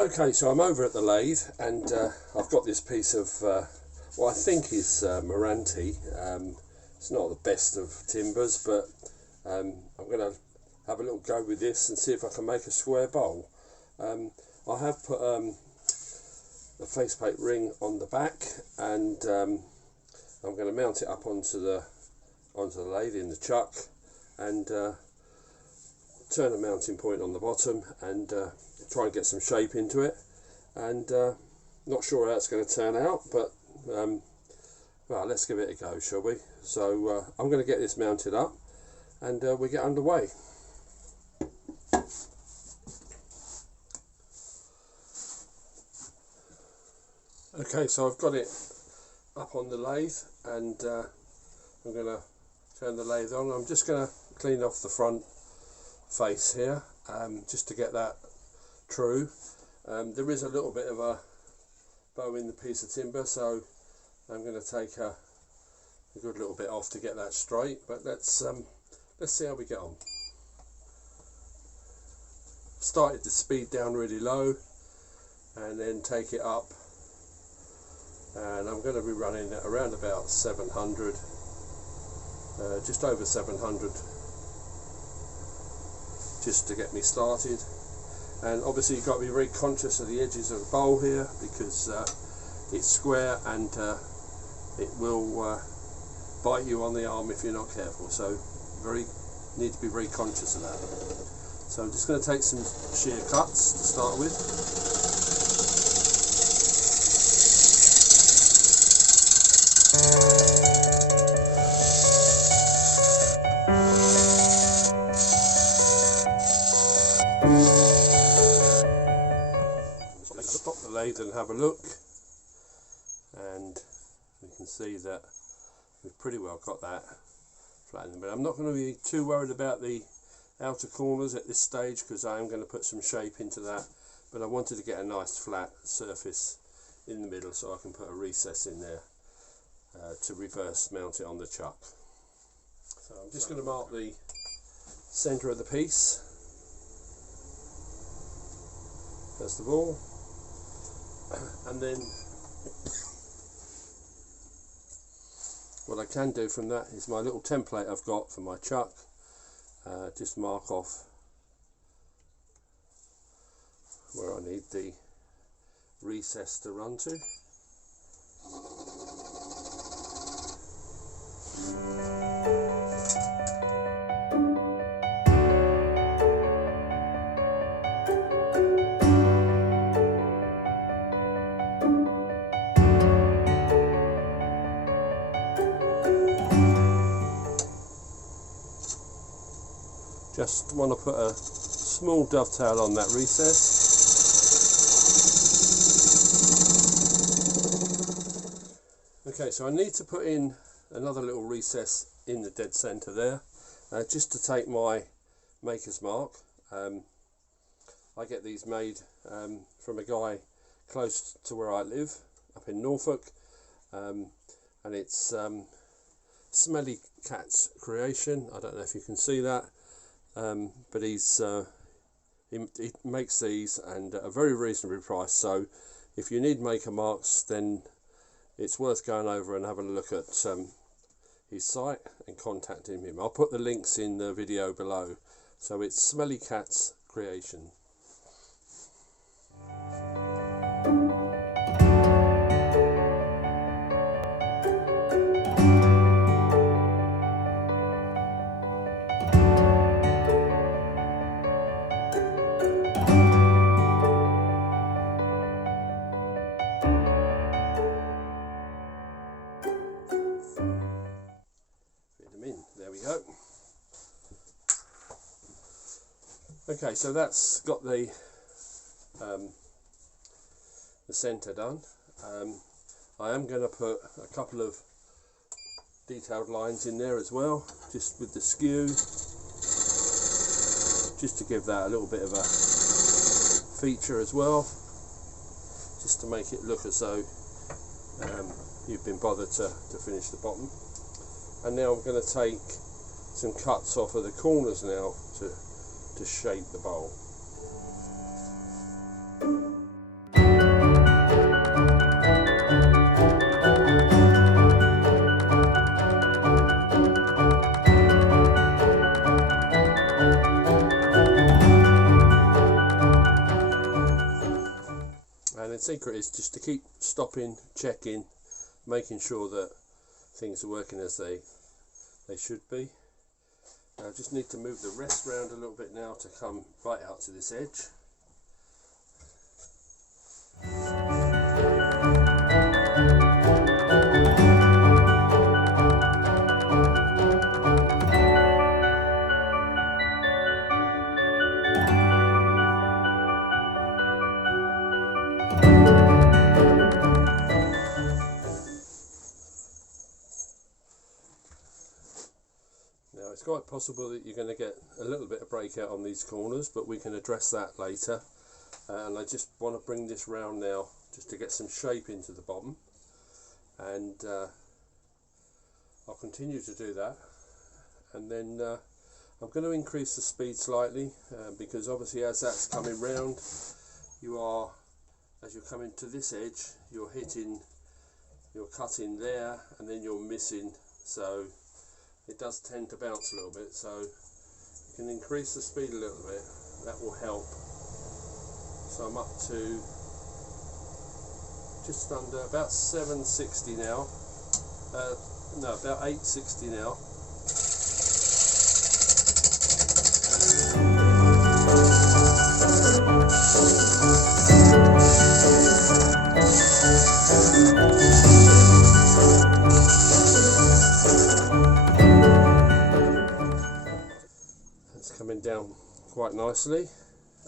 Okay, so I'm over at the lathe, and I've got this piece of what I think is meranti. It's not the best of timbers, but I'm going to have a little go with this and see if I can make a square bowl. I have put a faceplate ring on the back, and I'm going to mount it up onto the lathe in the chuck, and turn a mounting point on the bottom, and try and get some shape into it. And not sure how it's going to turn out, but well, let's give it a go, shall we? So I'm going to get this mounted up, and we get underway. Okay, so I've got it up on the lathe, and I'm going to turn the lathe on. I'm just going to clean off the front face here, just to get that true. There is a little bit of a bow in the piece of timber, so I'm going to take a good little bit off to get that straight, but let's see how we get on. Started the speed down really low and then take it up, and I'm going to be running at around about 700, just over 700, just to get me started. And obviously you've got to be very conscious of the edges of the bowl here, because it's square, and it will bite you on the arm if you're not careful, so need to be very conscious of that. So I'm just going to take some shear cuts to start with. Stop the lathe and have a look, and we can see that we've pretty well got that flattened. But I'm not going to be too worried about the outer corners at this stage, because I am going to put some shape into that, but I wanted to get a nice flat surface in the middle so I can put a recess in there to reverse mount it on the chuck. So I'm just going to mark the centre of the piece first of all, and then what I can do from that is my little template I've got for my chuck, just mark off where I need the recess to run to. Just want to put a small dovetail on that recess. Okay, so I need to put in another little recess in the dead centre there, just to take my maker's mark. I get these made from a guy close to where I live, up in Norfolk, and it's Smelly Cat's creation. I don't know if you can see that. But he makes these, and at a very reasonable price, so if you need maker marks, then it's worth going over and having a look at his site and contacting him. I'll put the links in the video below. So it's Smelly Cat's creation. Okay, so that's got the centre done. I am going to put a couple of detailed lines in there as well, just with the skew, just to give that a little bit of a feature as well, just to make it look as though you've been bothered to finish the bottom. And now I'm going to take some cuts off of the corners now to shape the bowl. secret is just to keep stopping, checking, making sure that things are working as they should be. I just need to move the rest round a little bit now to come right out to this edge. Now it's quite possible that you're going to get a little bit of breakout on these corners, but we can address that later. And I just want to bring this round now just to get some shape into the bottom, and I'll continue to do that. And then I'm going to increase the speed slightly because obviously as that's coming round, as you're coming to this edge, you're cutting there and then you're missing, so it does tend to bounce a little bit. So you can increase the speed a little bit, that will help. So I'm up to just under about 760 now, no, about 860 now. It's coming down quite nicely.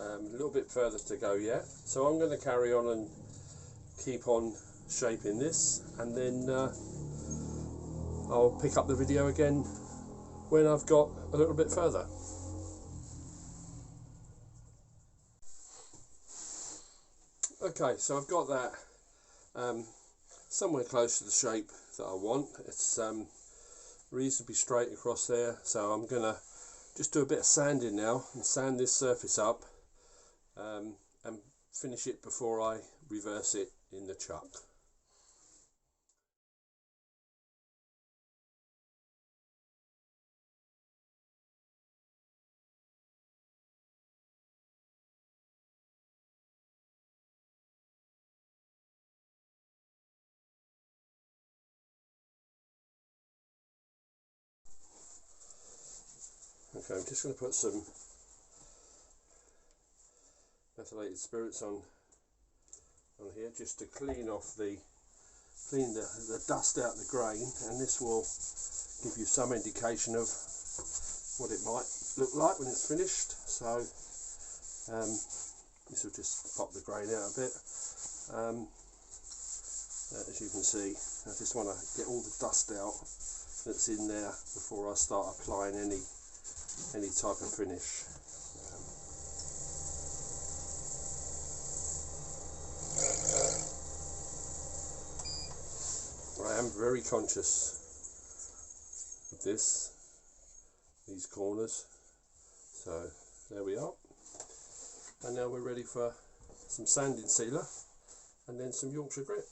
A little bit further to go yet, so I'm going to carry on and keep on shaping this, and then I'll pick up the video again when I've got a little bit further. Okay, so I've got that somewhere close to the shape that I want. It's reasonably straight across there, so I'm going to just do a bit of sanding now and sand this surface up and finish it before I reverse it in the chuck. Okay, I'm just going to put some methylated spirits on here just to clean the dust out the grain, and this will give you some indication of what it might look like when it's finished. So this will just pop the grain out a bit. As you can see, I just want to get all the dust out that's in there before I start applying any type of finish. I am very conscious of these corners. So there we are, and now we're ready for some sanding sealer and then some Yorkshire grit.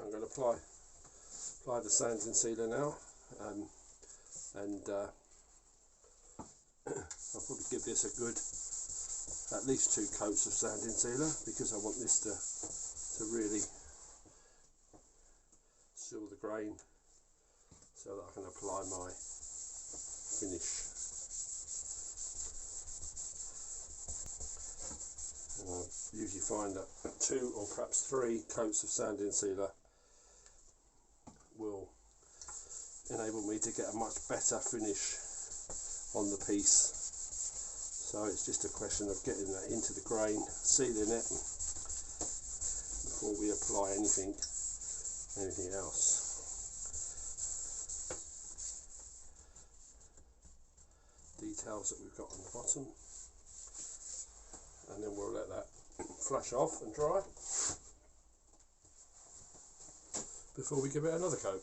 I'm going to apply the sanding sealer now, and I'll probably give this a good at least 2 coats of sanding sealer, because I want this to really seal the grain so that I can apply my finish. And I usually find that 2 or perhaps 3 coats of sanding sealer will enable me to get a much better finish on the piece. So it's just a question of getting that into the grain, sealing it before we apply anything else. Details that we've got on the bottom, and then we'll let that flash off and dry before we give it another coat.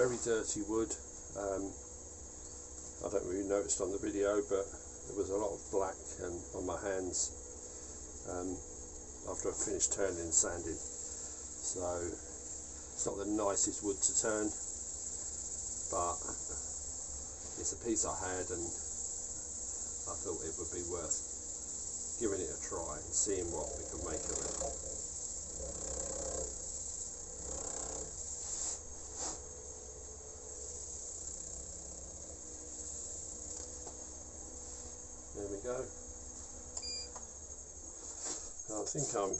very dirty wood. I don't really notice on the video, but there was a lot of black on my hands after I finished turning and sanding. So it's not the nicest wood to turn, but it's a piece I had and I thought it would be worth giving it a try and seeing what we can make of it. There we go. I think I'm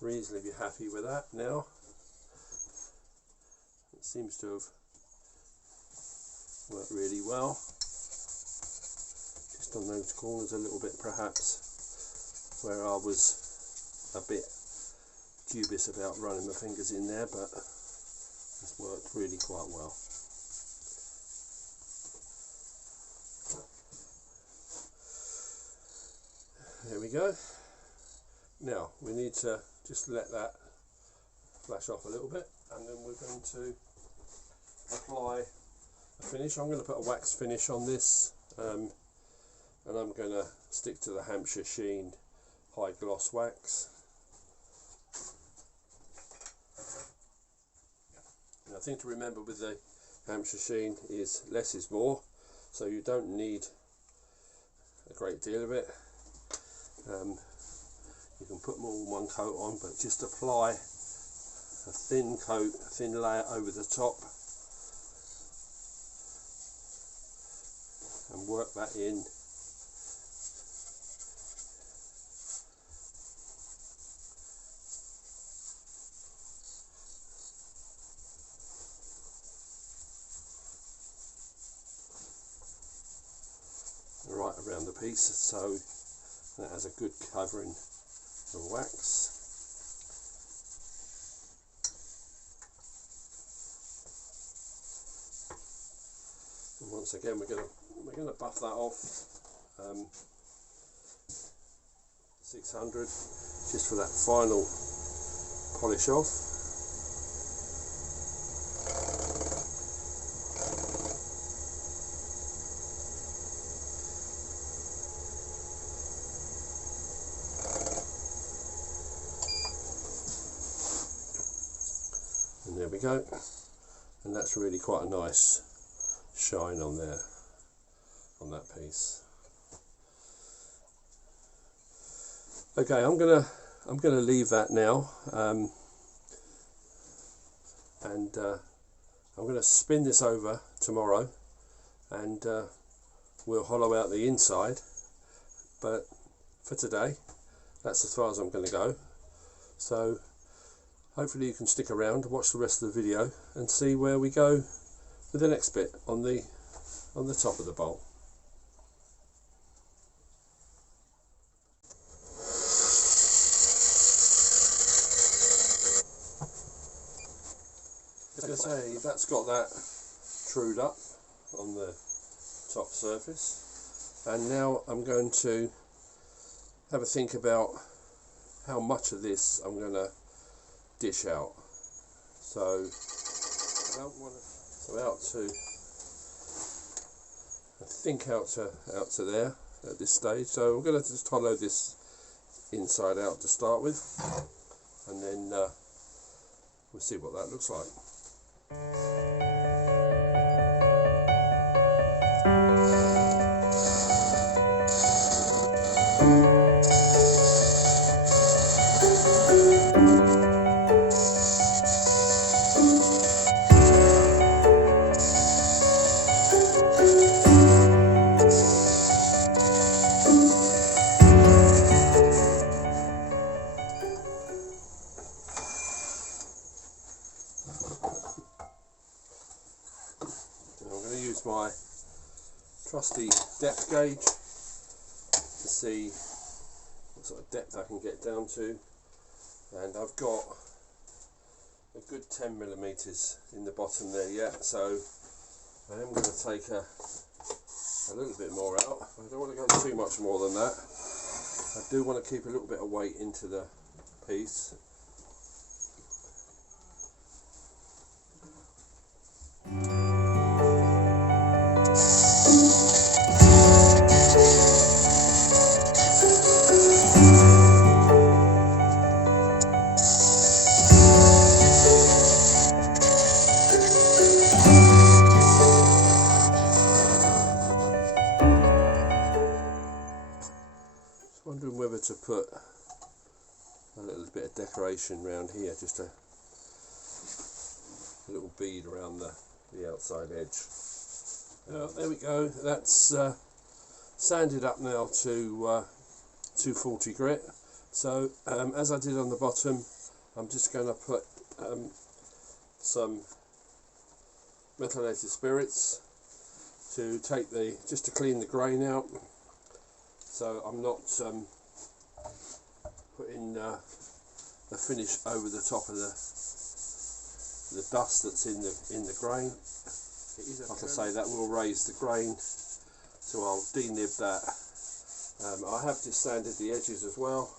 reasonably happy with that now. It seems to have worked really well. Just on those corners a little bit perhaps, where I was a bit dubious about running my fingers in there, but it's worked really quite well. There we go. Now we need to just let that flash off a little bit, and then we're going to apply a finish. I'm going to put a wax finish on this, and I'm going to stick to the Hampshire Sheen high gloss wax. And the thing to remember with the Hampshire Sheen is less is more, so you don't need a great deal of it. You can put more than one coat on, but just apply a thin coat, a thin layer over the top, and work that in. Right around the piece, so that has a good covering of wax. And once again, we're going to buff that off 600 just for that final polish off. And there we go, and that's really quite a nice shine on there, on that piece. Okay, I'm gonna leave that now, and I'm gonna spin this over tomorrow, and we'll hollow out the inside. But for today, that's as far as I'm going to go. So hopefully you can stick around, watch the rest of the video, and see where we go with the next bit on the top of the bowl. As I say, that's got that trued up on the top surface, and now I'm going to have a think about how much of this I'm going to dish out. So I don't want to, I think out to there at this stage. So I'm going to just hollow this inside out to start with, and then we'll see what that looks like. My trusty depth gauge to see what sort of depth I can get down to, and I've got a good 10mm in the bottom there yet, so I am going to take a little bit more out. I don't want to go too much more than that. I do want to keep a little bit of weight into the piece. over to put a little bit of decoration around here, just a little bead around the outside edge. There we go, that's sanded up now to 240 grit. So as I did on the bottom, I'm just going to put some methylated spirits to take just to clean the grain out, so I'm not putting the finish over the top of the dust that's in the grain. Like I say, that will raise the grain, so I'll denib that. I have just sanded the edges as well.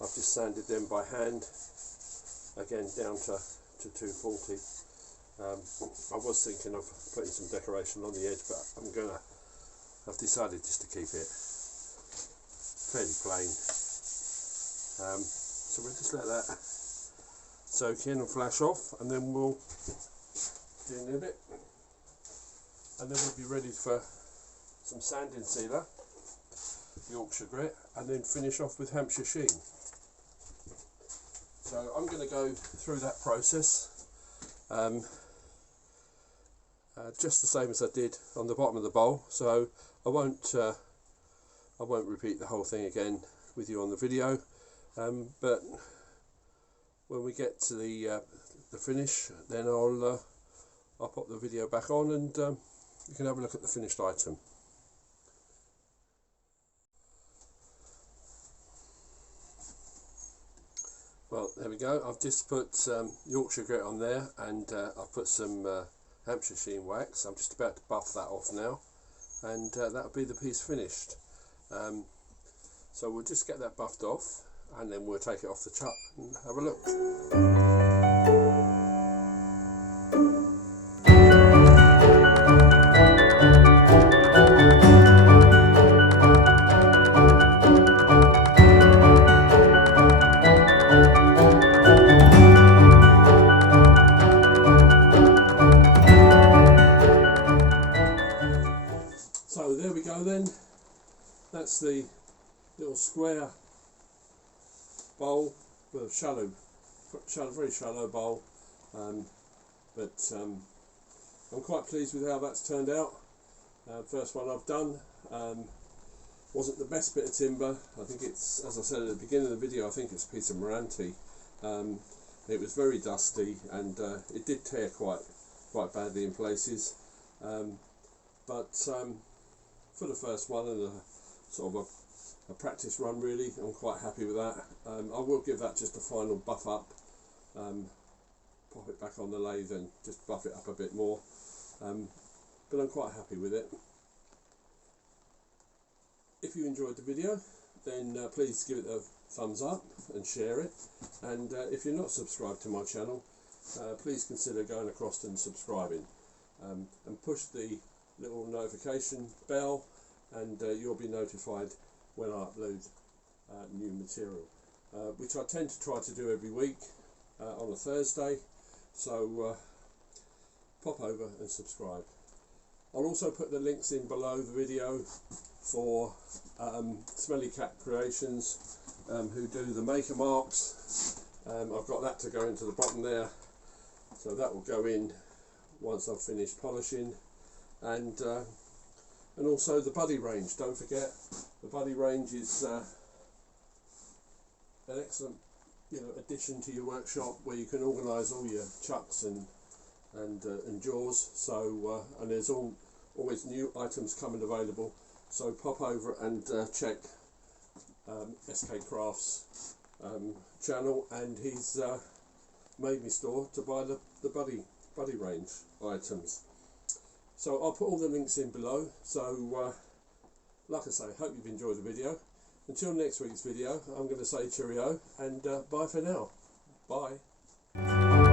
I've just sanded them by hand, again down to 240. I was thinking of putting some decoration on the edge, but I've decided just to keep it fairly plain. So we'll just let that soak in and flash off, and then we'll denib it, and then we'll be ready for some sanding sealer, Yorkshire grit, and then finish off with Hampshire Sheen. So I'm going to go through that process just the same as I did on the bottom of the bowl, so I won't repeat the whole thing again with you on the video, but when we get to the finish, then I'll pop the video back on, and you can have a look at the finished item. Well, there we go. I've just put Yorkshire grit on there, and I've put some Hampshire Sheen wax. I'm just about to buff that off now, and that'll be the piece finished. So we'll just get that buffed off, and then we'll take it off the chuck and have a look. So there we go then, that's the little square bowl, with a very shallow bowl, but I'm quite pleased with how that's turned out. First one I've done, wasn't the best bit of timber. I think it's, as I said at the beginning of the video, I think it's a piece of meranti. It was very dusty, and it did tear quite badly in places, but for the first one, and a sort of a practice run really, I'm quite happy with that. I will give that just a final buff up, pop it back on the lathe and just buff it up a bit more, but I'm quite happy with it. If you enjoyed the video, then please give it a thumbs up and share it, and if you're not subscribed to my channel, please consider going across and subscribing, and push the little notification bell, and you'll be notified when I upload new material, which I tend to try to do every week on a Thursday, so pop over and subscribe. I'll also put the links in below the video for Smelly Cat Creations, who do the maker marks. I've got that to go into the bottom there, so that will go in once I've finished polishing. And also the buddy range, don't forget, the buddy range is an excellent addition to your workshop, where you can organise all your chucks and jaws. So and there's always new items coming available, so pop over and check SK Crafts channel and his Made Me store to buy the buddy range items. So I'll put all the links in below. So like I say, hope you've enjoyed the video. Until next week's video, I'm going to say cheerio and bye for now. Bye.